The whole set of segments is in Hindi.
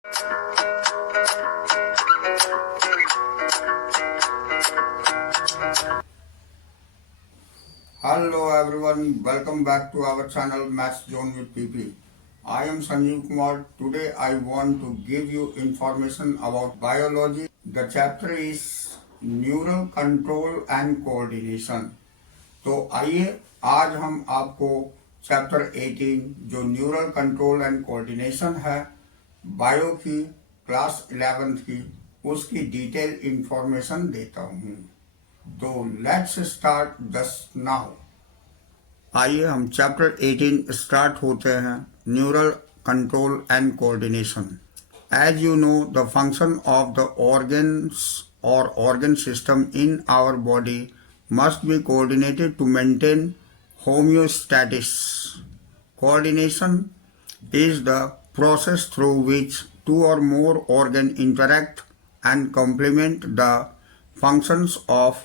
Hello everyone, welcome back to our channel Maths Zone with PP. I am Sanjeev Kumar. Today I want to give you information about biology. The chapter is Neural Control and Coordination. तो आइए आज हम आपको चैप्टर 18 जो न्यूरल कंट्रोल एंड कोऑर्डिनेशन है बायो की क्लास 11th की उसकी डिटेल इंफॉर्मेशन देता हूँ। तो लेट्स स्टार्ट जस्ट नाउ। आइए हम चैप्टर 18 स्टार्ट होते हैं neural control and coordination. As you know the function of the organs और organ system in our body must be coordinated to maintain homeostasis. Coordination is the process through which two or more organs interact and complement the functions of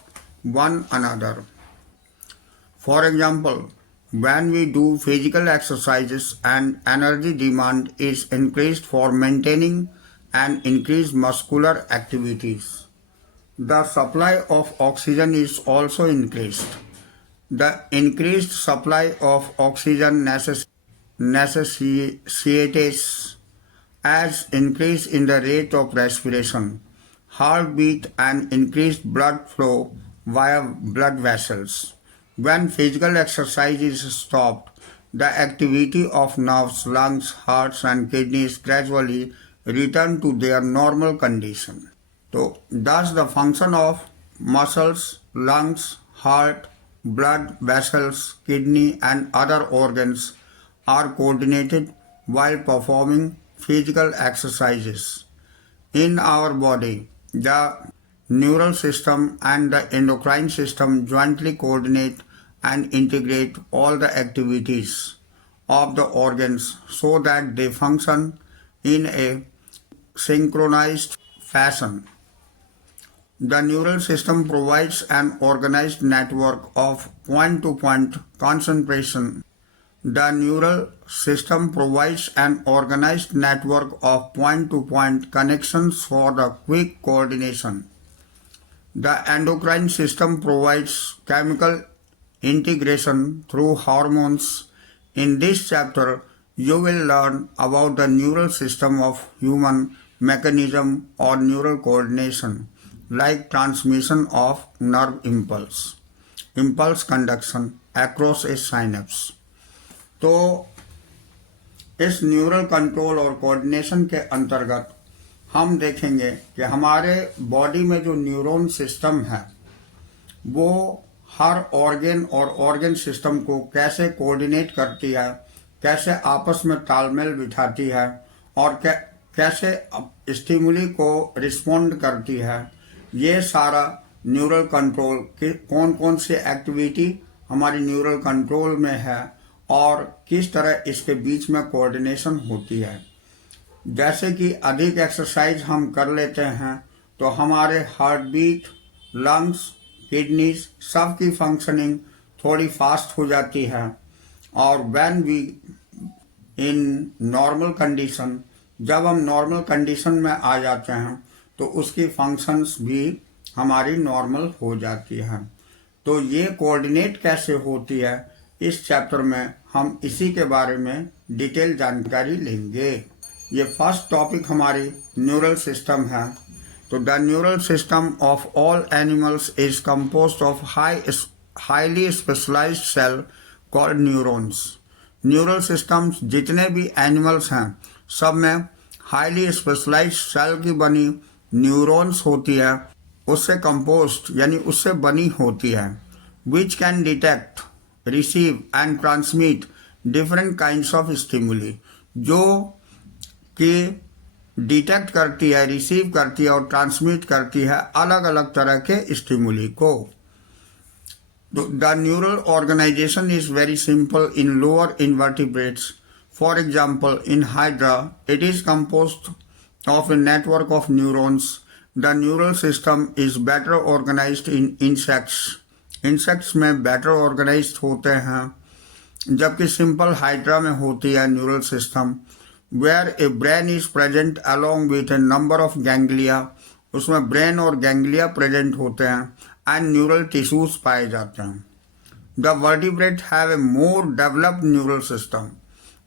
one another. For example, when we do physical exercises and energy demand is increased for maintaining and increased muscular activities, the supply of oxygen is also increased. The increased supply of oxygen necessitates as increase in the rate of respiration, heartbeat and increased blood flow via blood vessels. When physical exercise is stopped, the activity of nerves, lungs, hearts and kidneys gradually return to their normal condition. So, thus the function of muscles, lungs, heart, blood vessels, kidney and other organs are coordinated while performing physical exercises. In our body, the neural system and the endocrine system jointly coordinate and integrate all the activities of the organs so that they function in a synchronized fashion. The neural system provides an organized network of point-to-point concentration. The neural system provides an organized network of point-to-point connections for the quick coordination. The endocrine system provides chemical integration through hormones. In this chapter, you will learn about the neural system of human mechanism or neural coordination, like transmission of nerve impulse conduction across a synapse. तो इस न्यूरल कंट्रोल और कोऑर्डिनेशन के अंतर्गत हम देखेंगे कि हमारे बॉडी में जो न्यूरॉन सिस्टम है वो हर ऑर्गन और ऑर्गन सिस्टम को कैसे कोऑर्डिनेट करती है, कैसे आपस में तालमेल बिठाती है और कैसे स्टिमुली को रिस्पॉन्ड करती है। ये सारा न्यूरल कंट्रोल की कौन कौन सी एक्टिविटी हमारी न्यूरल कंट्रोल में है और किस तरह इसके बीच में कोऑर्डिनेशन होती है। जैसे कि अधिक एक्सरसाइज हम कर लेते हैं तो हमारे हार्ट बीट, लंग्स, किडनीज सब की फंक्शनिंग थोड़ी फास्ट हो जाती है और when we in normal condition, जब हम नॉर्मल कंडीशन में आ जाते हैं तो उसकी फंक्शंस भी हमारी नॉर्मल हो जाती हैं। तो ये कोऑर्डिनेट कैसे होती है इस चैप्टर में हम इसी के बारे में डिटेल जानकारी लेंगे। ये फर्स्ट टॉपिक हमारी न्यूरल सिस्टम है। तो the neural system of all animals is composed of highly specialised cell called neurons. Neural systems जितने भी एनिमल्स हैं सब में हाईली स्पेशलाइज्ड सेल की बनी न्यूरॉन्स होती है, उससे कंपोज्ड यानी उससे बनी होती है, which can detect, receive and transmit different kinds of stimuli, जो कि डिटेक्ट करती है, रिसीव करती है और ट्रांसमिट करती है अलग अलग तरह के स्टिमुली को। The neural organisation is very simple in lower invertebrates. For example in hydra it is composed of a network of neurons. The neural system is better organized in insects. Insects में better organized होते हैं, जबकि सिंपल हाइड्रा में होती है neural system. where a brain is present along with a number of ganglia, उसमें ब्रेन और गैंग्लिया प्रेजेंट होते हैं, एंड न्यूरल टिश्यूज पाए जाते हैं. The vertebrate have a more developed neural system,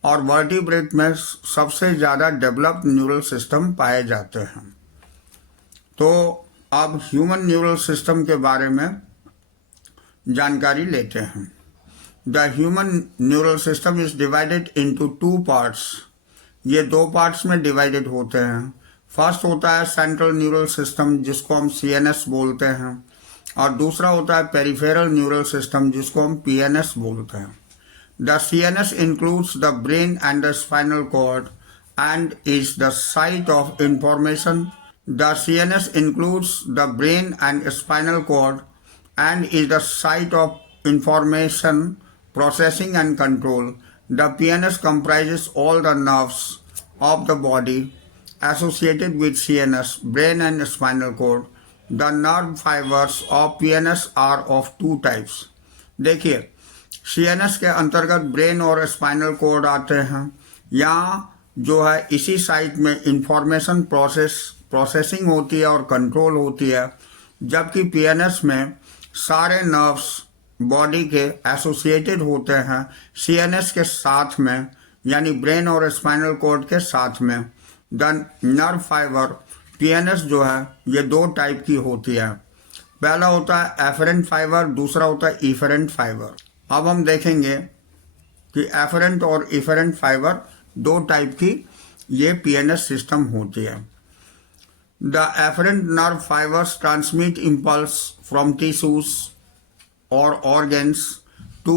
और वर्टिब्रेट में सबसे ज़्यादा डेवलप्ड न्यूरल सिस्टम पाए जाते हैं. तो अब ह्यूमन न्यूरल सिस्टम के बारे में जानकारी लेते हैं. The human neural system is divided into 2 parts. ये 2 पार्ट्स में डिवाइडेड होते हैं. फर्स्ट होता है सेंट्रल न्यूरल सिस्टम, जिसको हम सीएनएस बोलते हैं, और दूसरा होता है पेरिफेरल न्यूरल सिस्टम, जिसको हम पीएनएस बोलते हैं. The CNS includes the brain and the spinal cord and is the site of information. The CNS includes the brain and spinal cord and is the site of information processing and control. The PNS comprises all the nerves of the body associated with CNS, brain and spinal cord. The nerve fibers of PNS are of 2 types. देखिए, CNS के अंतर्गत ब्रेन और स्पाइनल कोड आते हैं. यहाँ जो है इसी साइट में इंफॉर्मेशन प्रोसेसिंग होती है और कंट्रोल होती है, जबकि PNS में सारे नर्व्स बॉडी के एसोसिएटेड होते हैं सीएनएस के साथ में, यानी ब्रेन और स्पाइनल कॉर्ड के साथ में. द नर्व फाइबर पीएनएस जो है ये 2 टाइप की होती है. पहला होता है एफरेंट फाइबर, दूसरा होता है इफरेंट फाइबर. अब हम देखेंगे कि एफरेंट और इफरेंट फाइबर 2 टाइप की ये पीएनएस सिस्टम होती है. The afferent nerve fibres transmit impulse from tissues or organs to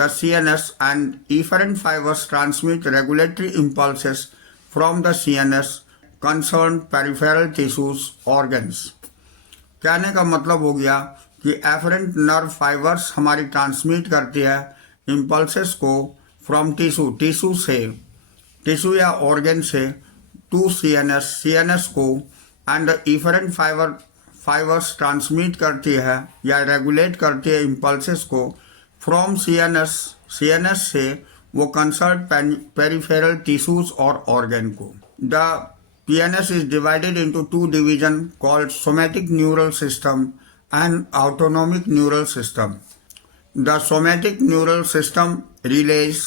the CNS, and efferent fibers transmit regulatory impulses from the CNS concerned peripheral tissues organs. कहने का मतलब हो गया कि एफरेंट नर्व फाइबर्स हमारी ट्रांसमिट करती है इम्पल्सेस को फ्रॉम टिश्यू या ऑर्गन से टू सीएनएस को, and the efferent fibres transmit करती है या रेगुलेट करती है इम्पल्सेस को फ्रॉम सीएनएस से वो कंसर्न पेरिफेरल टिश्यूज और ऑर्गन को. The PNS is divided into 2 division called somatic neural system and autonomic neural system. The somatic neural system release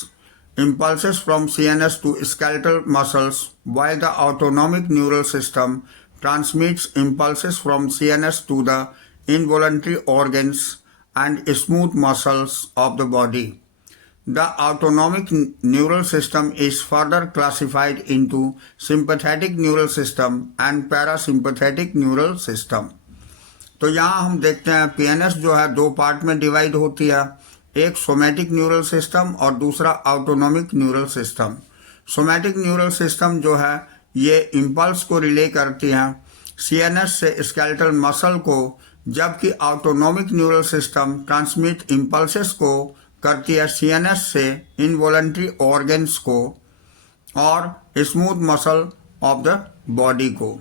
impulses from CNS to skeletal muscles, while the autonomic neural system transmits impulses from CNS to the involuntary organs and smooth muscles of the body. The autonomic neural system is further classified into sympathetic neural system and parasympathetic neural system. तो यहाँ हम देखते हैं पीएनएस जो है 2 पार्ट में डिवाइड होती है, एक सोमैटिक न्यूरल सिस्टम और दूसरा autonomic neural system. Somatic neural system जो है ये इम्पल्स को रिले करती हैं सीएनएस से स्केलेटल मसल को, जबकि autonomic neural system transmit impulses को करती है सीएनएस से इनवॉलंटरी ऑर्गन्स को और smooth muscle of the body को.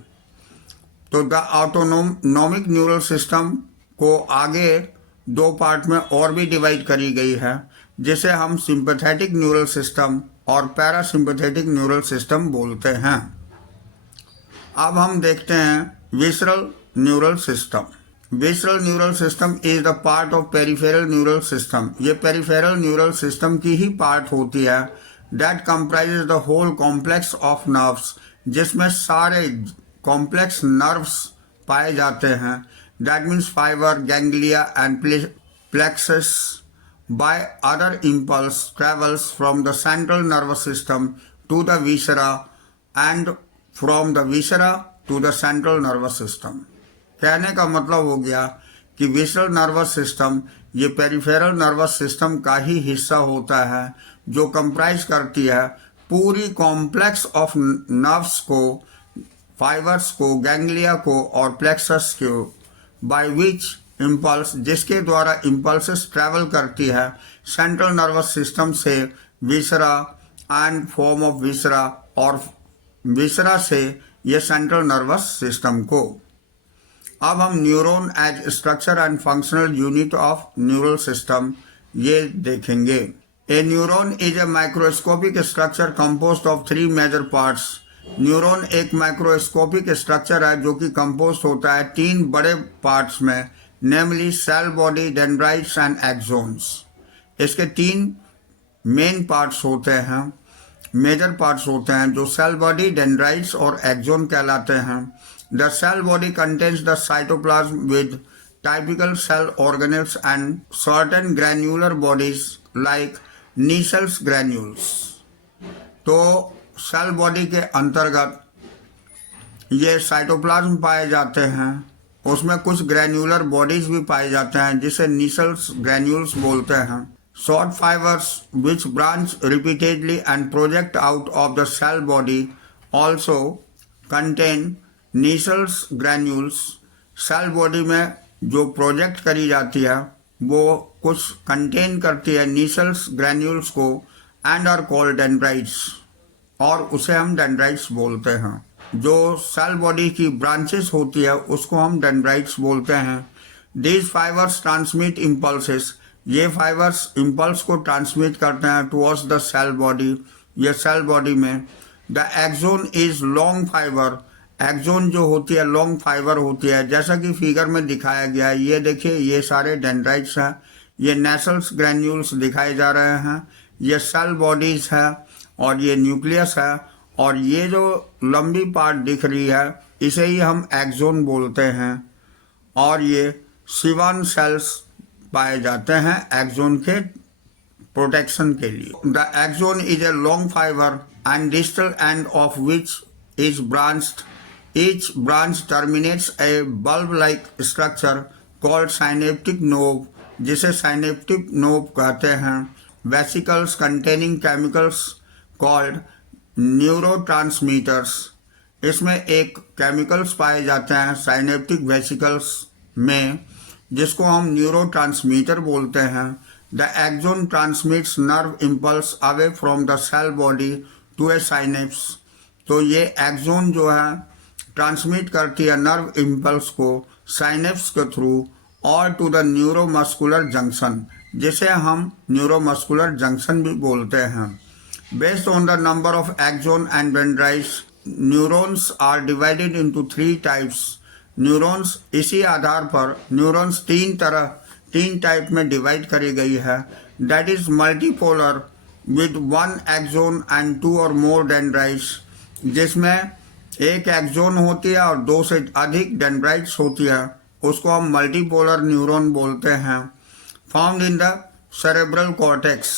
तो द ऑटोनॉमिक न्यूरल सिस्टम को आगे 2 पार्ट में और भी डिवाइड करी गई है, जिसे हम सिंपैथेटिक न्यूरल सिस्टम और पैरासिम्पैथेटिक न्यूरल सिस्टम बोलते हैं. अब हम देखते हैं visceral neural system. Visceral neural system is the part of peripheral neural system. ये पेरिफेरल न्यूरल सिस्टम की ही पार्ट होती है. That comprises the whole complex of nerves, जिसमें सारे कॉम्प्लेक्स नर्व्स पाए जाते हैं. That means fiber, ganglia and plexus. By other impulse travels from the central nervous system to the viscera and from the viscera to the central nervous system. कहने का मतलब हो गया कि विसरल नर्वस सिस्टम ये पेरिफेरल नर्वस सिस्टम का ही हिस्सा होता है, जो कंप्राइज करती है पूरी कॉम्प्लेक्स ऑफ नर्व्स को, फाइबर्स को, गैंग्लिया को और प्लेक्सस को, बाय विच इम्पल्स, जिसके द्वारा इम्पल्सेस ट्रैवल करती है सेंट्रल नर्वस सिस्टम से विसरा एंड फॉर्म ऑफ विसरा, और विसरा से ये सेंट्रल नर्वस सिस्टम को. अब हम neuron as structure and functional unit of neural system ये देखेंगे. A neuron is a microscopic structure composed of three major parts. Neuron एक माइक्रोस्कोपिक स्ट्रक्चर है जो कि कंपोस्ट होता है तीन बड़े पार्ट्स में, namely cell body, dendrites and axons. इसके तीन मेन पार्ट्स होते हैं, मेजर पार्ट्स होते हैं, जो सेल बॉडी, डेंड्राइट्स और एक्सोन कहलाते हैं। The cell body contains the cytoplasm with typical cell organelles and certain granular bodies like Nissel's granules। तो सेल बॉडी के अंतर्गत ये साइटोप्लाज्म पाए जाते हैं, उसमें कुछ ग्रैन्युलर बॉडीज भी पाए जाते हैं जिसे नीसल्स ग्रैन्यूल्स बोलते हैं। Short fibres which branch repeatedly and project out of the cell body also contain Nissl's granules. Cell body में जो प्रोजेक्ट करी जाती है वो कुछ कंटेन करती है नीसल्स ग्रैन्यूल्स को, एंड आर कॉल्ड डेंड्राइट्स, और उसे हम डेंड्राइट्स बोलते हैं। जो सेल बॉडी की ब्रांचेस होती है उसको हम डेंड्राइट्स बोलते हैं। दीज फाइबर्स ट्रांसमिट इम्पल्सेस, ये फाइबर्स इम्पल्स को ट्रांसमिट करते हैं टुवर्ड्स द सेल बॉडी, ये सेल बॉडी में। The axon is long fibre, axon जो होती है लॉन्ग फाइबर होती है, जैसा कि फिगर में दिखाया गया है। ये देखिए, ये सारे डेंड्राइट्स हैं, ये नेसल्स ग्रैन्यूल्स दिखाए जा रहे हैं, ये सेल बॉडीज है और ये न्यूक्लियस है, और ये जो लंबी पार्ट दिख रही है इसे ही हम एक्सोन बोलते हैं। और ये शिवन सेल्स पाए जाते हैं एक्सोन के प्रोटेक्शन के लिए। The axon is a long fibre and distal end of which is branched. Each branch terminates a bulb-like structure called synaptic node, जिसे synaptic node कहते हैं। Vesicles containing chemicals called neurotransmitters, इसमें एक केमिकल्स पाए जाते हैं साइनेप्टिक वेसिकल्स में, जिसको हम न्यूरोट्रांसमीटर बोलते हैं। The axon transmits nerve impulse away from the cell body to a synapse. तो ये एक्सोन जो है ट्रांसमिट करती है नर्व इम्पल्स को साइनेप्स के थ्रू और टू द न्यूरोमस्कुलर जंक्शन, जिसे हम न्यूरोमस्कुलर जंक्शन भी बोलते हैं। Based on the number of axon and dendrites, neurons are divided into 3 types. Neurons, इसी आधार पर न्यूरॉन्स तीन टाइप में डिवाइड करी गई है। That is multipolar with 1 axon and 2 or more dendrites, जिसमें एक एक्सोन होती है और 2 से अधिक डेंड्राइट्स होती है, उसको हम मल्टीपोलर न्यूरॉन बोलते हैं। Found in the cerebral cortex,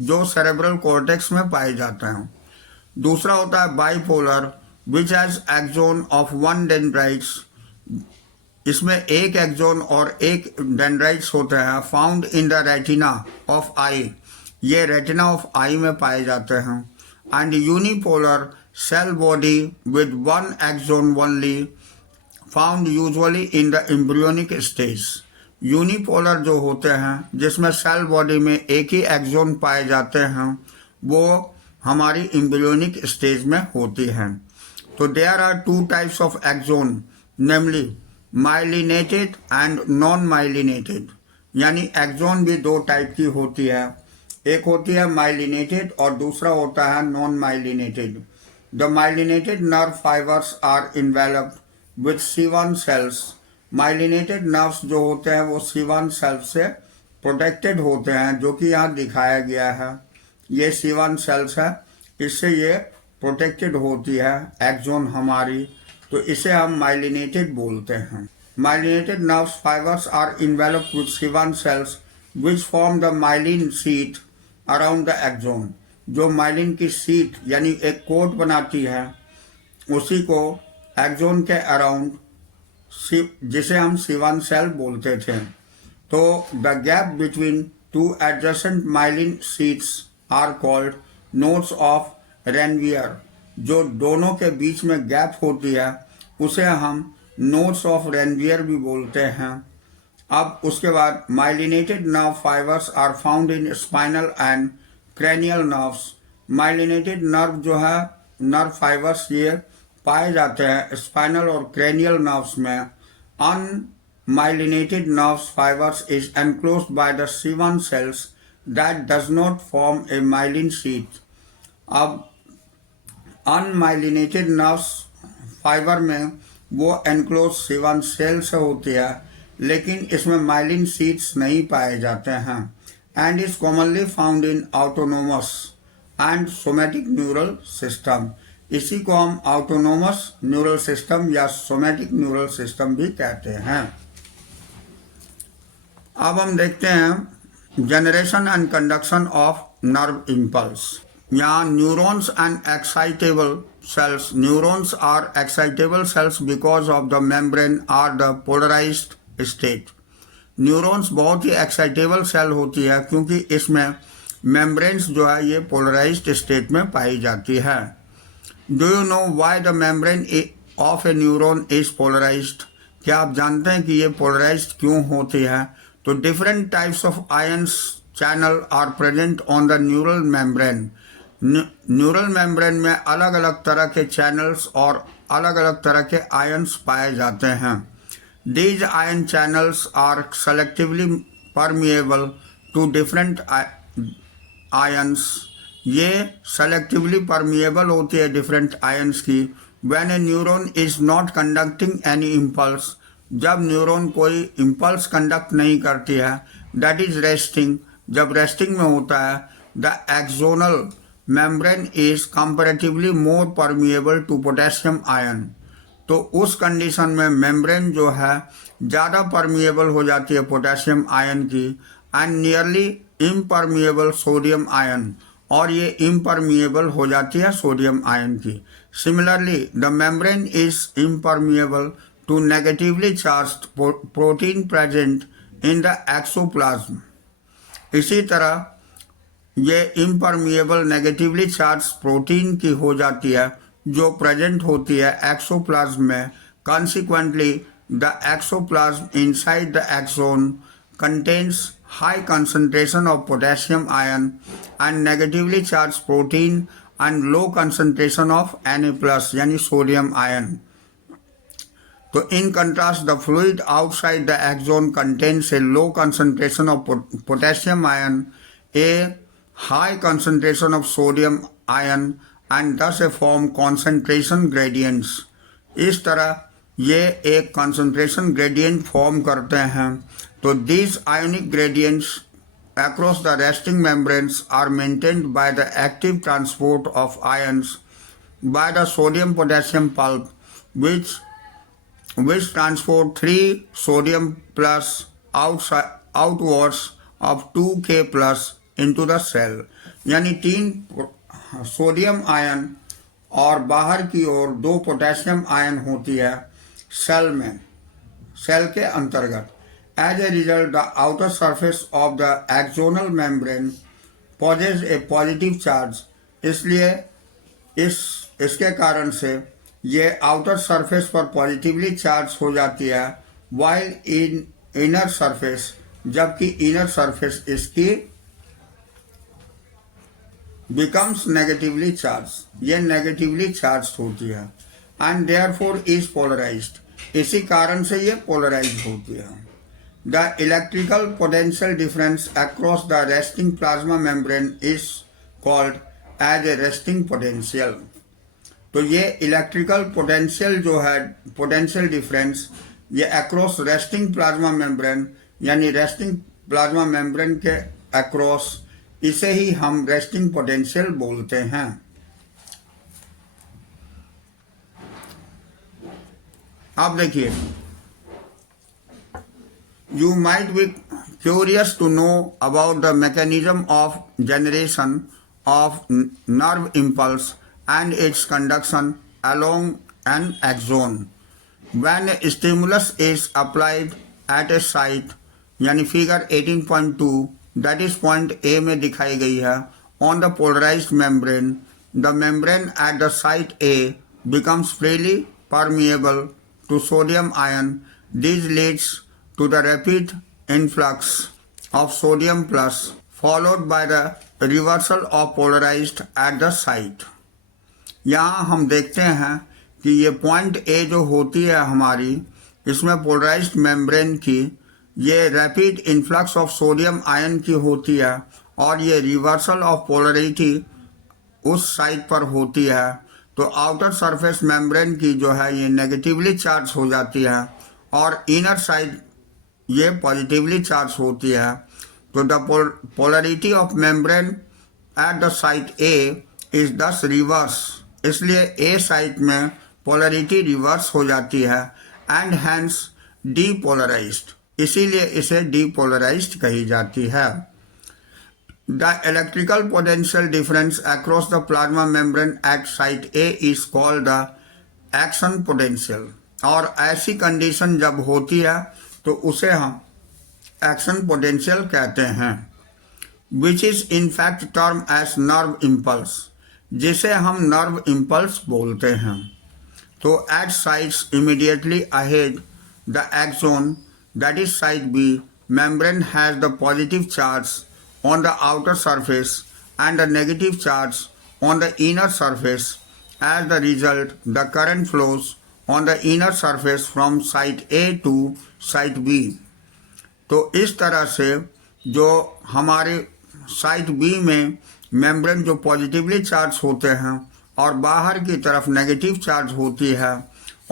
जो सेरेब्रल कॉर्टेक्स में पाए जाते हैं। दूसरा होता है bipolar which has axon of 1 dendrites, इसमें एक एक्सोन और एक डेंड्राइट्स होते हैं। Found in the retina of eye, ये रेटिना ऑफ आई में पाए जाते हैं। And unipolar cell body with 1 axon only, found usually in the embryonic stage। Unipolar जो होते हैं जिसमें सेल बॉडी में एक ही एक्सोन पाए जाते हैं, वो हमारी एम्ब्रियोनिक स्टेज में होती हैं। तो there are 2 types of axon, namely myelinated and non myelinated. यानी एक्सोन भी 2 टाइप की होती है, एक होती है माइलिनेटेड और दूसरा होता है non myelinated. The myelinated nerve fibers are enveloped with C1 cells। Myelinated nerves जो होते हैं वो C1 cells से प्रोटेक्टेड होते हैं, जो कि यहाँ दिखाया गया है। ये C1 cells है, इससे ये प्रोटेक्टेड होती है एक्सोन हमारी, तो इसे हम myelinated बोलते हैं। Myelinated nerve fibers are enveloped with C1 cells which form the myelin sheath around the axon। जो माइलिन की शीट यानी एक कोट बनाती है, उसी को एक्सोन के अराउंड, जिसे हम C1 सेल बोलते थे। तो the gap between 2 adjacent myelin sheaths are called nodes of Ranvier. जो दोनों के बीच में गैप होती है उसे हम नोड्स ऑफ रेनवियर भी बोलते हैं। अब उसके बाद myelinated nerve fibres are found in spinal and cranial nerves. Myelinated nerve जो है नर्व फाइबर्स ये पाए जाते हैं स्पाइनल और क्रैनियल नर्व्स में। Unmyelinated nerve fibres is enclosed by the C1 cells that does not form a myelin sheath. अब अनमाइलिनेटेड नर्व्स फाइबर में वो एनक्लोज सिवन सेल से होती है, लेकिन इसमें माइलिन शीट्स नहीं पाए जाते हैं and is commonly found in autonomous and somatic neural system. इसी को हम ऑटोनोमस न्यूरल सिस्टम या सोमैटिक न्यूरल सिस्टम भी कहते हैं। अब हम देखते हैं generation and conduction of nerve impulse. यहाँ neurons and excitable cells. Neurons are excitable cells because of the membrane or the polarized state. Neurons बहुत ही एक्साइटेबल सेल होती है क्योंकि इसमें मेम्ब्रेन्स जो है ये पोलराइज्ड स्टेट में पाई जाती है। Do you know why the membrane of a neuron is polarised? क्या आप जानते हैं कि ये पोलराइज्ड क्यों होती है? तो different types of ions channel are present on the neural membrane. Neural membrane में अलग अलग तरह के चैनल्स और अलग अलग तरह के आयंस पाए जाते हैं। These ion channels are selectively permeable to different ions. ये सेलेक्टिवली परमिएबल होती है डिफरेंट आयंस की। When a neuron is not conducting any impulse, जब न्यूरॉन कोई इम्पल्स कंडक्ट नहीं करती है, दैट इज रेस्टिंग, जब रेस्टिंग में होता है, the axonal membrane is comparatively more permeable to potassium ion. तो उस कंडीशन में मेम्ब्रेन जो है ज़्यादा परमिएबल हो जाती है पोटेशियम आयन की, and nearly impermeable sodium ion, और ये इम्परमिएबल हो जाती है सोडियम आयन की। Similarly the membrane is impermeable to negatively charged protein present in the axoplasm. इसी तरह ये इम्परमिएबल नेगेटिवली चार्ज प्रोटीन की हो जाती है जो प्रेजेंट होती है एक्सोप्लाज्म में। Consequently the axoplasm inside the axon contains high concentration of potassium ion and negatively charge protein and low concentration of Na+ यानी सोडियम आयन। तो in contrast the fluid outside the axon contains a low concentration of potassium ion, a high concentration of sodium ion and thus a form concentration gradients। इस तरह ये एक concentration gradient form करते हैं। तो these ionic gradients across the resting membranes are maintained by the active transport of ions by the sodium potassium pulp which transport 3 sodium plus outwards of 2K plus into the cell. यानी 3 सोडियम आयन और बाहर की ओर 2 पोटेशियम आयन होती है सेल में, सेल के अंतर्गत। As a result the outer surface of the axonal membrane possesses a positive charge. इसलिए इसके कारण से ये आउटर सरफेस पर पॉजिटिवली चार्ज हो जाती है, वाइल इन इनर सरफेस, जबकि इनर सरफेस इसकी becomes negatively charged, ये नेगेटिवली चार्ज होती है, एंड देयरफॉर इज पोलराइज्ड, इसी कारण से ये पोलराइज्ड होती है। The electrical potential difference across the resting plasma membrane is called as a resting potential. तो ये इलेक्ट्रिकल पोटेंशियल जो है, पोटेंशियल डिफरेंस, ये अक्रॉस रेस्टिंग प्लाज्मा मेम्ब्रेन यानी रेस्टिंग प्लाज्मा मेम्ब्रेन के अक्रॉस, इसे ही हम रेस्टिंग पोटेंशियल बोलते हैं। अब देखिए, you might be curious to know about the mechanism of generation of nerve impulse and its conduction along an axon when a stimulus is applied at a site, यानी figure 18.2 that is point A में दिखाई गई है। On the polarised membrane, the membrane at the site A becomes freely permeable to sodium ion. This leads to the rapid influx of sodium plus followed by the reversal of polarised at the site. यहाँ हम देखते हैं कि ये पॉइंट ए जो होती है हमारी, इसमें पोलराइज्ड मेम्ब्रेन की ये rapid influx of sodium ion की होती है, और ये रिवर्सल ऑफ पोलरिटी उस साइड पर होती है, तो आउटर सरफेस मेम्ब्रेन की जो है ये नेगेटिवली चार्ज हो जाती है और इनर साइड ये पॉजिटिवली चार्ज होती है। तो the polarity of membrane at the site A is दस रिवर्स, इसलिए ए साइट में पोलरिटी रिवर्स हो जाती है एंड हैंस डीपोलराइज्ड, इसीलिए इसे डीपोलराइज्ड कही जाती है। The electrical potential difference across the plasma membrane at site A is called the action potential, और ऐसी कंडीशन जब होती है तो उसे हम एक्शन पोटेंशियल कहते हैं, which is in fact term as nerve impulse, जिसे हम नर्व इम्पल्स बोलते हैं। तो at sites immediately ahead the axon, that is site B, membrane has the positive charge on the outer surface and the negative charge on the inner surface. As the result, the current flows on the inner surface from site A to site B. तो इस तरह से जो हमारे साइट बी में मेम्ब्रेन जो पॉजिटिवली चार्ज होते हैं और बाहर की तरफ नेगेटिव चार्ज होती है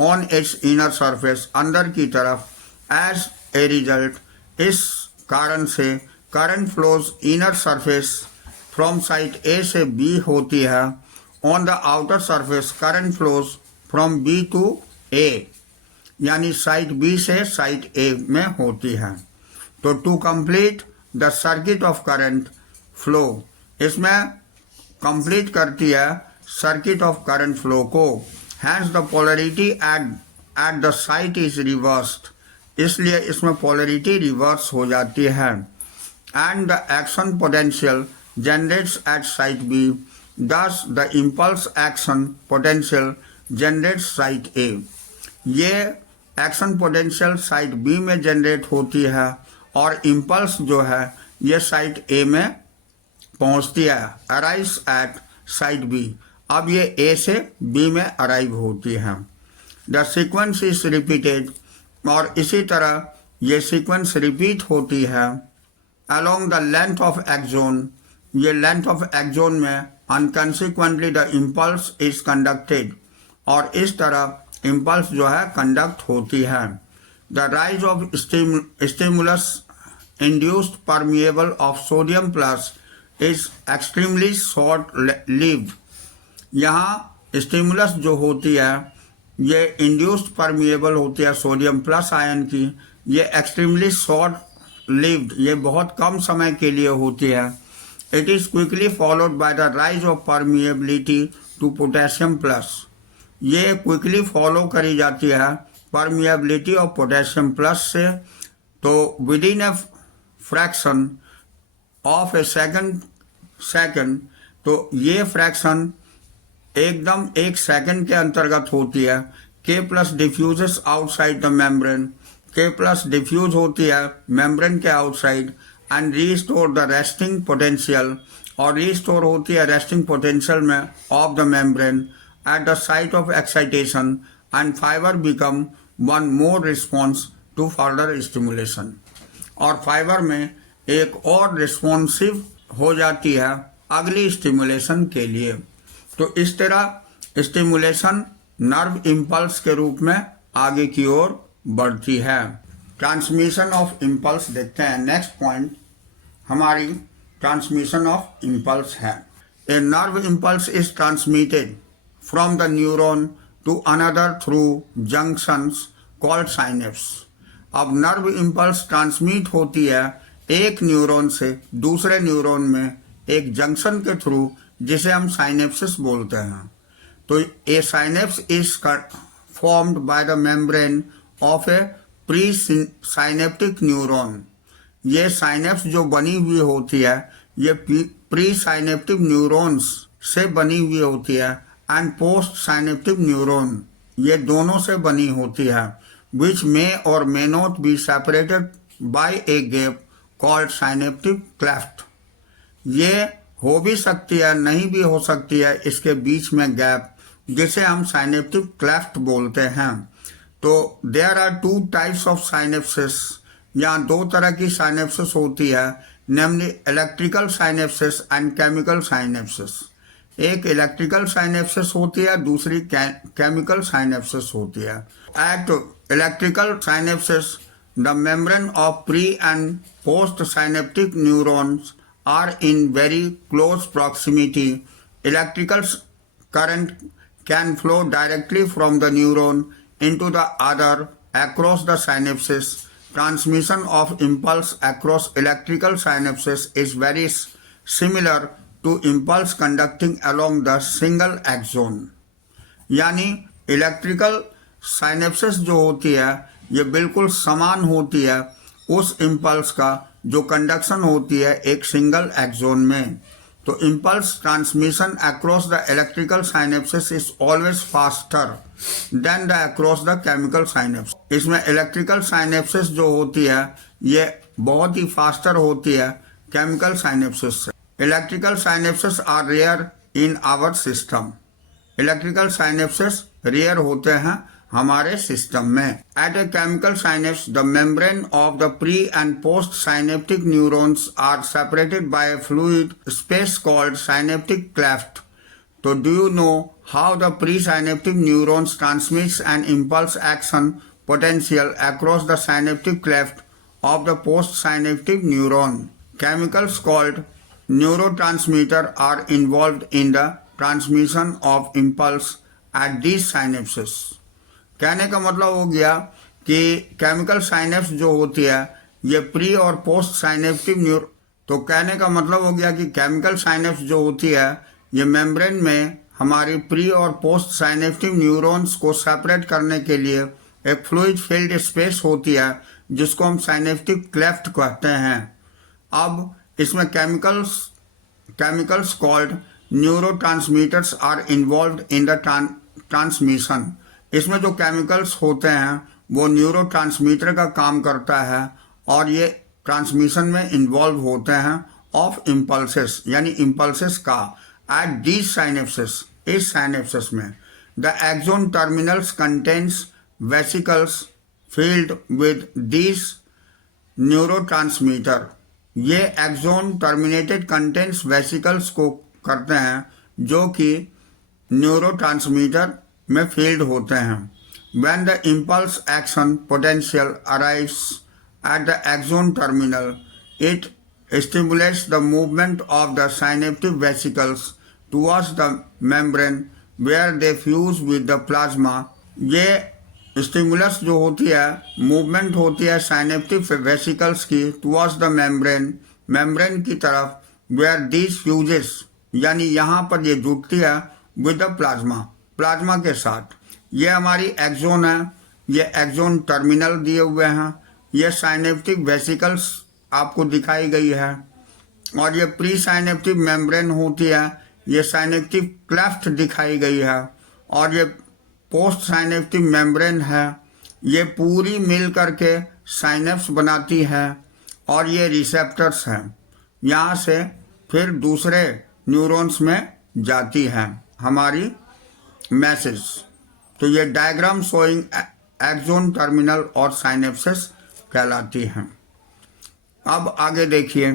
ऑन इट्स इनर सरफेस, अंदर की तरफ, एज ए रिजल्ट इस कारण से current flows inner surface from site A से बी होती है, on the outer surface current flows from B to A, यानी साइट बी से साइट ए में होती है। तो to complete the circuit of current flow, इसमें कंप्लीट करती है सर्किट ऑफ करंट फ्लो को। Hence the polarity at the site is reversed, इसलिए इसमें पोलरिटी रिवर्स हो जाती है। And the action potential generates at site B, thus the impulse action potential generates site A. ये एक्शन पोटेंशियल साइट बी में जनरेट होती है और इम्पल्स जो है ये साइट ए में पहुंचती है, अराइव एट साइट बी। अब ये ए से बी में अराइव होती है। द सीक्वेंस इज रिपीटेड, और इसी तरह ये सीक्वेंस रिपीट होती है along the length of axon, ये लेंथ ऑफ एक्सोन में अनकॉन्सिक्वेंटली द इम्पल्स इज कंडक्टेड, और इस तरह इम्पल्स जो है कंडक्ट होती है। The rise of stimulus induced permeable of sodium plus is extremely short lived, यहाँ स्टिमुलस जो होती है ये इंड्यूस्ड परमिएबल होती है सोडियम प्लस आयन की, ये एक्सट्रीमली शॉर्ट लिव्ड, ये बहुत कम समय के लिए होती है। It is quickly followed by the rise of permeability to potassium plus, ये क्विकली फॉलो करी जाती है परमिएबिलिटी ऑफ पोटेशियम प्लस से। तो within a fraction of a second, तो ये फ्रैक्शन एकदम एक सेकंड के अंतर्गत होती है। K plus diffuses outside the membrane, K plus diffuse होती है मेम्ब्रेन के outside, and restore the resting potential, और रीस्टोर होती है रेस्टिंग पोटेंशियल में of the membrane at the site of excitation, and fibre become one more response to further stimulation, और फाइबर में एक और रिस्पॉन्सिव हो जाती है अगली स्टिमुलेशन के लिए। तो इस तरह स्टिमुलेशन नर्व इम्पल्स के रूप में आगे की ओर बढ़ती है। ट्रांसमिशन ऑफ इम्पल्स देखते हैं। नेक्स्ट पॉइंट हमारी ट्रांसमिशन ऑफ इम्पल्स है। A nerve impulse is transmitted from the neuron to another through junctions called synapse. अब नर्व इम्पल्स ट्रांसमिट होती है एक न्यूरॉन से दूसरे न्यूरॉन में एक जंक्शन के थ्रू, जिसे हम साइनेप्सिस बोलते हैं। तो a synapse is formed by the membrane of a pre synaptic neuron. ये साइनेप्स जो बनी हुई होती है ये प्री साइनेप्टिक न्यूरॉन्स से बनी हुई होती है, एंड पोस्ट साइनेप्टिक न्यूरॉन, ये दोनों से बनी होती है, विच मे और may not be separated by a gap called synaptic cleft. ये हो भी सकती है, नहीं भी हो सकती है, इसके बीच में गैप, जिसे हम साइनेप्टिक क्लेफ्ट बोलते हैं। तो there are two types of synapses, यहाँ दो तरह की साइनेप्सिस होती है। namely electrical synapses and chemical synapses. एक इलेक्ट्रिकल साइनेप्सिस होती है, दूसरी केमिकल साइनेप्सिस होती है. At electrical synapses the membrane of pre and post synaptic neurons are in very close proximity. Electrical current can flow directly from the neuron into the other across the synapses. Transmission of impulse across electrical synapses is very similar to impulse conducting along the single axon. यानी इलेक्ट्रिकल साइनेप्सिस जो होती है ये बिल्कुल समान होती है उस इम्पल्स का जो कंडक्शन होती है एक सिंगल एक्सोन में. तो impulse transmission across the electrical synapses is always faster than the across the chemical synapse. इसमें इलेक्ट्रिकल साइनेप्सिस जो होती है ये बहुत ही फास्टर होती है केमिकल साइनेप्सिस से. Electrical synapses are rare in our system. Electrical synapses rare होते हैं हमारे सिस्टम में. At a chemical synapse the membrane of the pre and post synaptic neurons are separated by a fluid space called synaptic cleft. तो do you know how the pre synaptic neurons transmits an impulse action potential across the synaptic cleft of the post-synaptic neuron. Chemicals called neurotransmitter are involved in the transmission of impulse at these synapses. कहने का मतलब हो गया कि केमिकल साइनेप्स जो होती है ये प्री और पोस्ट साइनेप्टिक न्यूर. तो कहने का मतलब हो गया कि केमिकल साइनेप्स जो होती है ये मेम्ब्रेन में हमारी प्री और पोस्ट साइनेप्टिक न्यूरॉन्स को सेपरेट करने के लिए एक फ्लूइड फिल्ड स्पेस होती है जिसको हम साइनेप्टिक क्लेफ्ट कहते हैं. अब इसमें chemicals called neurotransmitters are involved in the transmission. इसमें जो केमिकल्स होते हैं वो न्यूरोट्रांसमीटर का काम करता है और ये ट्रांसमिशन में इन्वॉल्व होते हैं ऑफ इम्पल्सेस यानी इम्पल्सेस का. एट दीज साइनेप्सिस इस साइनेप्सिस में the axon terminals contains vesicles filled with these neurotransmitter. ये एक्सोन टर्मिनेटेड कंटेंट्स वेसिकल्स को करते हैं जो कि न्यूरोट्रांसमीटर में फील्ड होते हैं. When the impulse action potential arrives at the axon terminal, it stimulates the movement of the synaptic vesicles towards the membrane where they fuse with the plasma. ये स्टिमुलस जो होती है मूवमेंट होती है साइनेप्टिक वेसिकल्स की टुवर्ड्स द मेम्ब्रेन की तरफ वेयर दीज फ्यूजेस यानी यहाँ पर ये जुड़ती है विद द प्लाज्मा के साथ. ये हमारी एक्सोन है, ये एक्सोन टर्मिनल दिए हुए हैं, ये साइनेप्टिक वेसिकल्स आपको दिखाई गई है और ये प्री साइनेप्टिक मेम्ब्रेन होती है, ये साइनेप्टिक क्लेफ्ट दिखाई गई है और ये पोस्ट साइनेप्टिक मेम्ब्रेन है. ये पूरी मिल करके साइनेप्स बनाती है और ये रिसेप्टर्स हैं. यहाँ से फिर दूसरे न्यूरॉन्स में जाती है हमारी मैसेज. तो ये डायग्राम शोइंग एक्सोन टर्मिनल और साइनेप्सिस कहलाती हैं. अब आगे देखिए.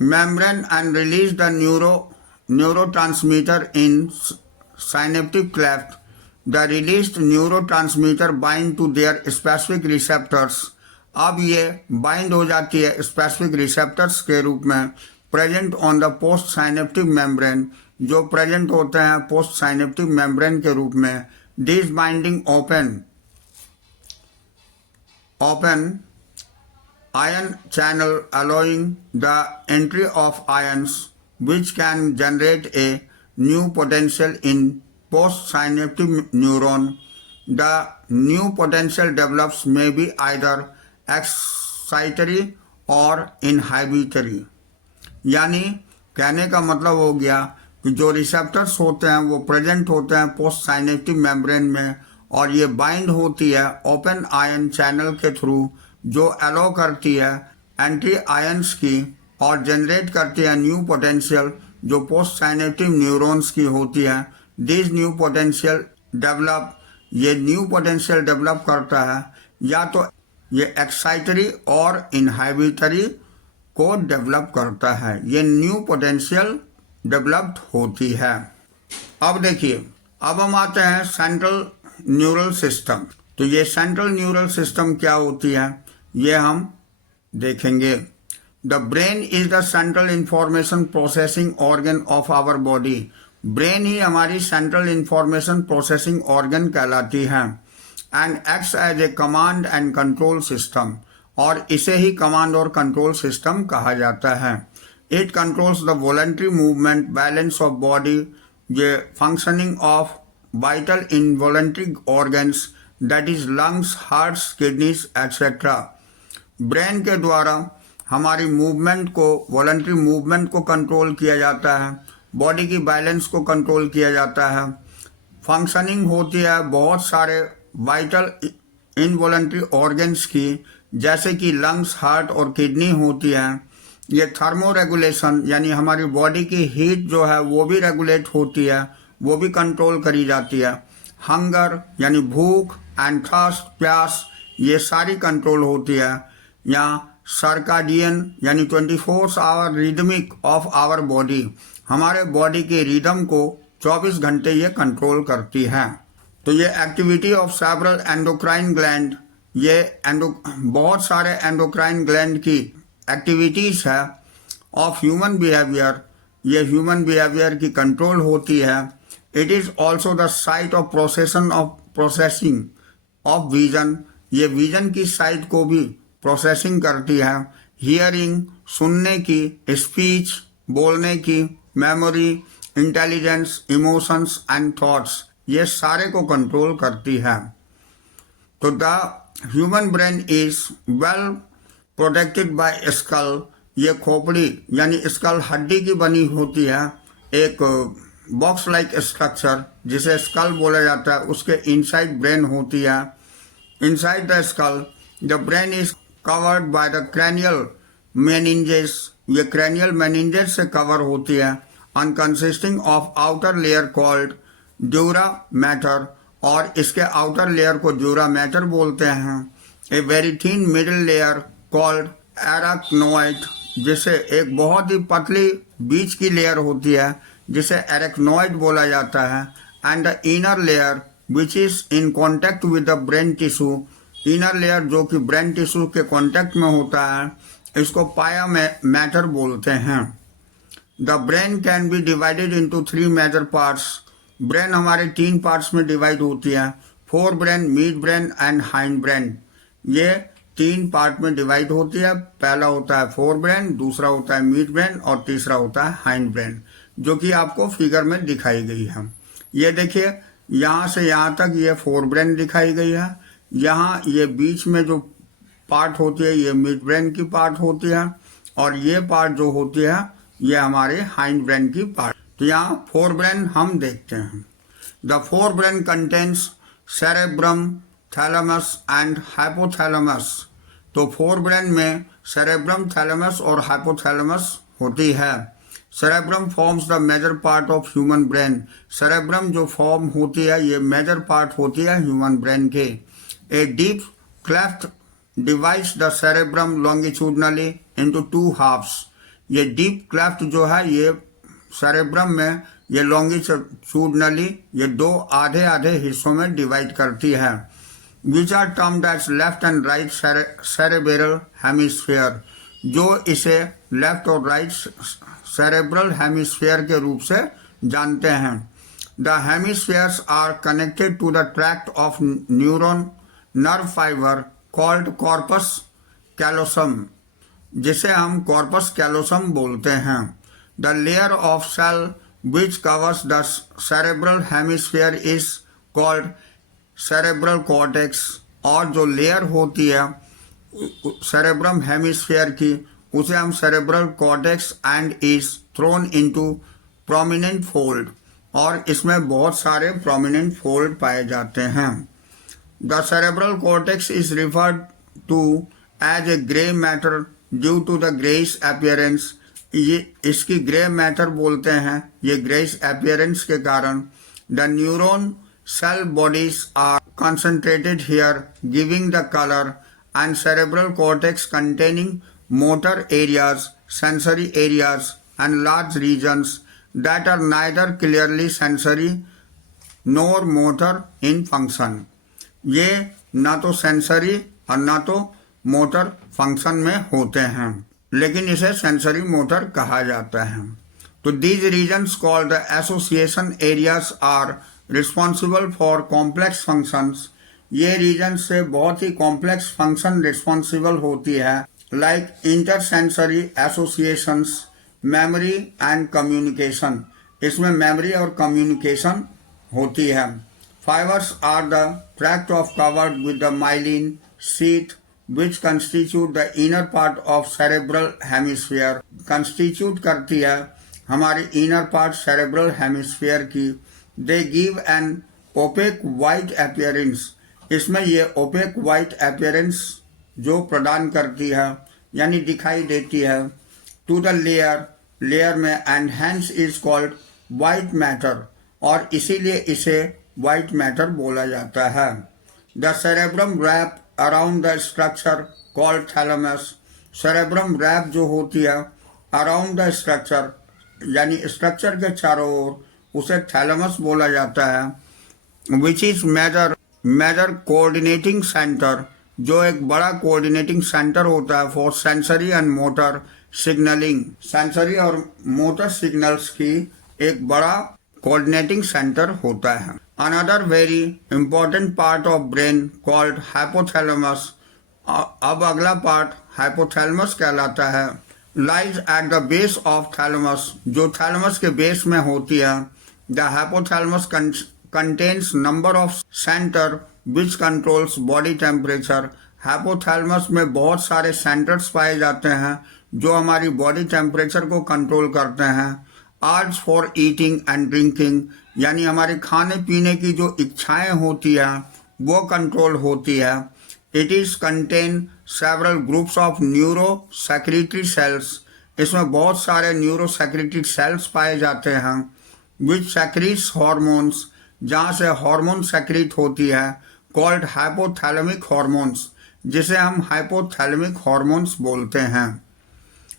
Membrane and release the neurotransmitter in synaptic cleft. The released neurotransmitter bind to their specific receptors. अब ये बाइंड हो जाती है स्पेसिफिक रिसेप्टर्स के रूप में present on the post synaptic membrane, जो प्रेजेंट होते हैं पोस्ट साइनेप्टिक मेम्ब्रेन के रूप में. This binding open ion channel allowing the entry of ions which can generate a new potential in post-synaptic neuron. The new potential develops may be either excitatory or inhibitory. यानी कहने का मतलब हो गया कि जो रिसेप्टर्स होते हैं वो प्रेजेंट होते हैं पोस्ट साइनेप्टिक मेम्ब्रेन में और ये बाइंड होती है ओपन आयन चैनल के थ्रू जो अलो करती है एंटी आयंस की और जनरेट करती है न्यू पोटेंशियल जो पोस्ट साइनेप्टिक न्यूरॉन्स की होती है. दिस न्यू पोटेंशियल डेवलप, ये न्यू पोटेंशियल डेवलप करता है या तो ये एक्साइटरी और इनहाइबिटरी को डेवलप करता है, ये न्यू पोटेंशियल डेवलप्ड होती है। अब देखिए, अब हम आते हैं सेंट्रल न्यूरल सिस्टम। तो ये सेंट्रल न्यूरल सिस्टम क्या होती है ये हम देखेंगे। The brain is the central information processing organ of our body. Brain ही हमारी सेंट्रल इंफॉर्मेशन प्रोसेसिंग ऑर्गन कहलाती है and acts as a command and control system, और इसे ही कमांड और कंट्रोल सिस्टम कहा जाता है। It controls the voluntary movement, balance of body, ये functioning of vital involuntary organs that is lungs, hearts, kidneys etcetera. Brain के द्वारा हमारी मूवमेंट को, वॉलंटरी मूवमेंट को कंट्रोल किया जाता है, बॉडी की बैलेंस को कंट्रोल किया जाता है, फंक्शनिंग होती है बहुत सारे वाइटल इनवॉलंटरी ऑर्गन्स की, जैसे कि लंग्स, हार्ट और किडनी होती है। ये थर्मो रेगुलेशन यानी हमारी बॉडी की हीट जो है वो भी रेगुलेट होती है, वो भी कंट्रोल करी जाती है। हंगर यानी भूख एंड थर्स्ट, प्यास, ये सारी कंट्रोल होती है। यहाँ सर्काडियन यानी 24 hour rhythmic of our body, हमारे बॉडी के रिदम को 24 घंटे ये कंट्रोल करती है। तो ये activity of several endocrine gland, ये बहुत सारे एंडोक्राइन ग्लैंड की एक्टिविटीज है ऑफ ह्यूमन बिहेवियर, ये ह्यूमन बिहेवियर की कंट्रोल होती है। It is also the site of processing of vision, ये विजन की साइट को भी प्रोसेसिंग करती है। हियरिंग, सुनने की, स्पीच, बोलने की, memory, intelligence, emotions and thoughts, ये सारे को कंट्रोल करती है। तो the human brain is well protected by skull, ये खोपड़ी यानी स्कल हड्डी की बनी होती है, एक बॉक्स लाइक स्ट्रक्चर जिसे स्कल बोला जाता है, उसके इनसाइड ब्रेन होती है। Inside the skull the brain is covered by the cranial meninges, ये क्रैनियल मेनिंजेस से कवर होती है, and consisting of outer layer called dura mater, और इसके आउटर लेयर को ड्यूरा मैटर बोलते हैं। A very thin middle layer called arachnoid, जिसे एक बहुत ही पतली बीच की लेयर होती है जिसे एरेक्नोइड बोला जाता है। And the inner layer which is in contact with the brain tissue, inner layer जो कि ब्रेन टिश्यू के कांटेक्ट में होता है, इसको पाया मैटर बोलते हैं। The brain can be divided into 3 major parts, brain हमारे 3 पार्ट्स में डिवाइड होती है, forebrain, midbrain and hind brain, ये 3 पार्ट में डिवाइड होती है। पहला होता है फोर ब्रेन, दूसरा होता है मिड ब्रेन और तीसरा होता है हाइंड ब्रेन, जो कि आपको फिगर में दिखाई गई है। ये देखिए, यहाँ से यहाँ तक ये फोर ब्रेन दिखाई गई है, यहाँ ये बीच में जो पार्ट होती है ये मिड ब्रेन की पार्ट होती है, और ये पार्ट जो होती है ये हमारे हाइंड ब्रेन की पार्ट। तो यहाँ फोर ब्रेन हम देखते हैं। The fore brain contains cerebrum, thalamus and hypothalamus. तो फोर ब्रेन में सेरेब्रम, थैलेमस और हाइपोथैलेमस होती है। Cerebrum forms the major part of human brain, cerebrum जो फॉर्म होती है ये मेजर पार्ट होती है ह्यूमन ब्रेन के। A deep cleft divides the cerebrum longitudinally into 2 halves. ये deep cleft जो है ये cerebrum में ये longitudinally ये 2 आधे आधे हिस्सों में डिवाइड करती है, which are termed as left and right cerebral hemisphere, जो इसे लेफ्ट और राइट सेरेब्रल हेमिस्फीयर के रूप से जानते हैं। The hemispheres are connected to the tract of neuron nerve fiber called corpus callosum, जिसे हम corpus callosum बोलते हैं। The layer of cell which covers the cerebral hemisphere is called cerebral cortex, और जो लेयर होती है cerebrum hemisphere की उसे हम cerebral cortex and is thrown into prominent fold, और इसमें बहुत सारे prominent fold पाए जाते हैं। The cerebral cortex is referred to as a gray matter due to the grayish appearance, ये इसकी ग्रे मैटर बोलते हैं ये ग्रेइश appearance के कारण। The neuron cell bodies are concentrated here giving the color, and cerebral cortex containing motor areas, sensory areas, and large regions that are neither clearly sensory nor motor in function. ये ना तो सेंसरी और ना तो मोटर फंक्शन में होते हैं, लेकिन इसे सेंसरी मोटर कहा जाता है. तो these regions called the association areas are responsible for complex functions. ये रीजन से बहुत ही कॉम्प्लेक्स फंक्शन रिस्पॉन्सिबल होती है, like intersensory associations, memory and communication. इसमें मेमोरी और कम्युनिकेशन होती है. Fibers are the tract of covered with the myelin sheath which constitute the inner part of cerebral hemisphere. Constitute करती है हमारी inner part cerebral hemisphere की. They give an opaque white appearance. इसमें ये opaque white appearance जो प्रदान करती है यानी दिखाई देती है to the layer में, and hence is called white matter, और इसीलिए इसे white matter बोला जाता है. The cerebrum wrap around the structure called thalamus. cerebrum wrap जो होती है around the structure यानी स्ट्रक्चर के चारों ओर, उसे थैलेमस बोला जाता है. which is major coordinating center, जो एक बड़ा कोऑर्डिनेटिंग सेंटर होता है for sensory and motor signalling. Sensory और मोटर सिग्नल्स की एक बड़ा कोऑर्डिनेटिंग सेंटर होता है. Another very important part of brain called hypothalamus. अब अगला पार्ट हाइपोथैलेमस कहलाता है. Lies at the base of thalamus, जो थैलेमस के बेस में होती है. The hypothalamus contains number of center which controls body temperature. Hypothalamus में बहुत सारे सेंटर्स पाए जाते हैं जो हमारी बॉडी टेम्परेचर को कंट्रोल करते हैं. Urge for eating and drinking, यानी हमारे खाने पीने की जो इच्छाएं होती है वो कंट्रोल होती है. It is contain several groups of neurosecretory cells. इसमें बहुत सारे न्यूरो सेक्रेटरी सेल्स पाए जाते हैं. विच सेक्रीट्स हॉर्मोन्स, जहाँ से हार्मोन सेक्रीट होती है, कॉल्ड हाइपोथैलेमिक हॉर्मोन्स, जिसे हम हाइपोथैलेमिक हॉर्मोन्स बोलते हैं.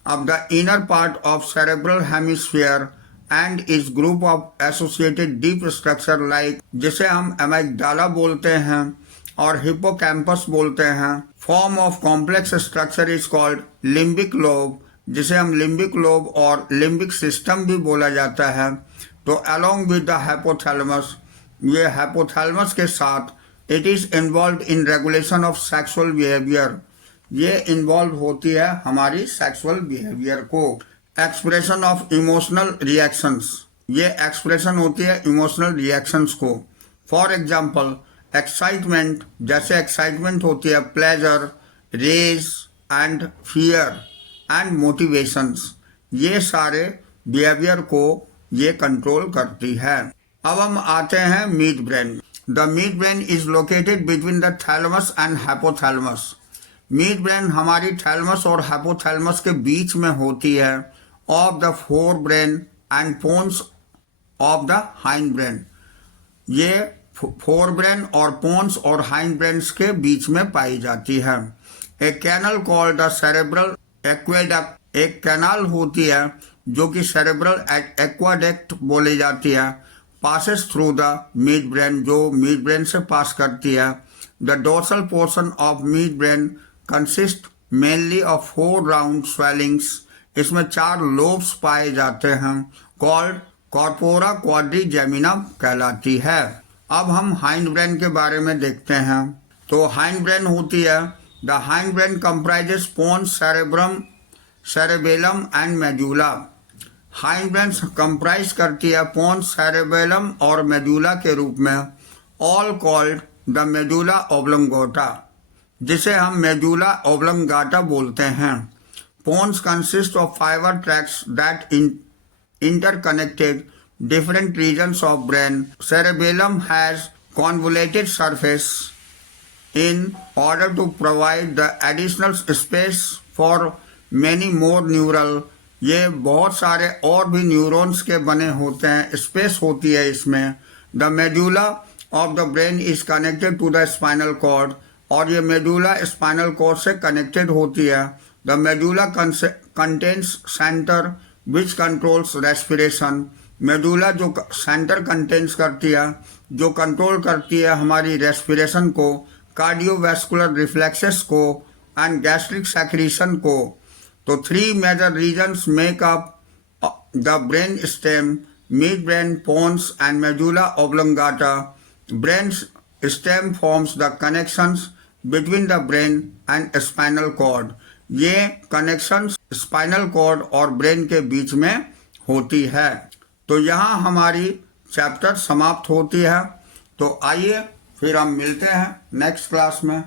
अब the inner part of cerebral hemisphere and इस group of associated deep structure like, जिसे हम एमिगडाला बोलते हैं और हिप्पोकैम्पस बोलते हैं. Form of complex structure is called limbic lobe, जिसे हम लिम्बिक लोब और लिम्बिक सिस्टम भी बोला जाता है. तो अलोंग विद द हाइपोथैलेमस, ये हाइपोथैलेमस के साथ it is involve in regulation of sexual behaviour, ये इन्वॉल्व होती है हमारी सेक्सुअल बिहेवियर को. एक्सप्रेशन ऑफ इमोशनल रिएक्शंस, ये एक्सप्रेशन होती है इमोशनल रिएक्शंस को. फॉर एग्जांपल एक्साइटमेंट, जैसे एक्साइटमेंट होती है pleasure, rage and fear and motivations, ये सारे बिहेवियर को ये कंट्रोल करती है. अब हम आते हैं mid brain. The mid brain is located between the thalamus and hypothalamus. Mid brain हमारी थैलेमस और हाइपोथैलेमस के बीच में होती है. Of the four brain and pons of the hind brain, ये फोर ब्रेन और पोन्स और हाइंड ब्रेन्स के बीच में पाई जाती है. A canal called the cerebral aqueduct, एक कैनाल होती है जो कि सेरेब्रल एक्वाडेक्ट बोली जाती है. Passes through the mid brain, जो मिड ब्रेन से पास करती है. The dorsal portion of mid brain consist mainly of 4 round swellings. इसमें 4 लोब्स पाए जाते हैं. कॉल्ड कॉर्पोरा क्वाड्रिजेमिना कहलाती है. अब हम हाइंड ब्रेन के बारे में देखते हैं. तो हाइंड ब्रेन होती है, the hind brain comprises pons, cerebrum, cerebellum and medulla. Hind brain comprise करती है पोन्स, सेरेबेलम और मेडुला के रूप में. All called the medulla oblongata, जिसे हम मेडुला ऑब्लंगाटा बोलते हैं. Pons consist of fibre tracts that interconnected different regions of brain. Cerebellum has convoluted surface in order to provide the additional space for many more neural. ये बहुत सारे और भी न्यूरॉन्स के बने होते हैं, स्पेस होती है इसमें. The medulla of the brain is connected to the spinal cord, और ये मेडुला स्पाइनल कॉर्ड से कनेक्टेड होती है. The medulla contains centre which controls respiration. Medulla जो सेंटर कंटेन्स करती है, जो कंट्रोल करती है हमारी रेस्पिरेशन को, कार्डियोवैस्कुलर रिफ्लेक्सेस को एंड गैस्ट्रिक सेक्रीशन को। तो 3 major regions make up the brain stem, mid brain, pons and medulla oblongata. Brain stem forms the connections between the brain and spinal cord. ये कनेक्शंस स्पाइनल कॉर्ड और ब्रेन के बीच में होती है। तो यहाँ हमारी चैप्टर समाप्त होती है। तो आइए फिर हम मिलते हैं नेक्स्ट क्लास में।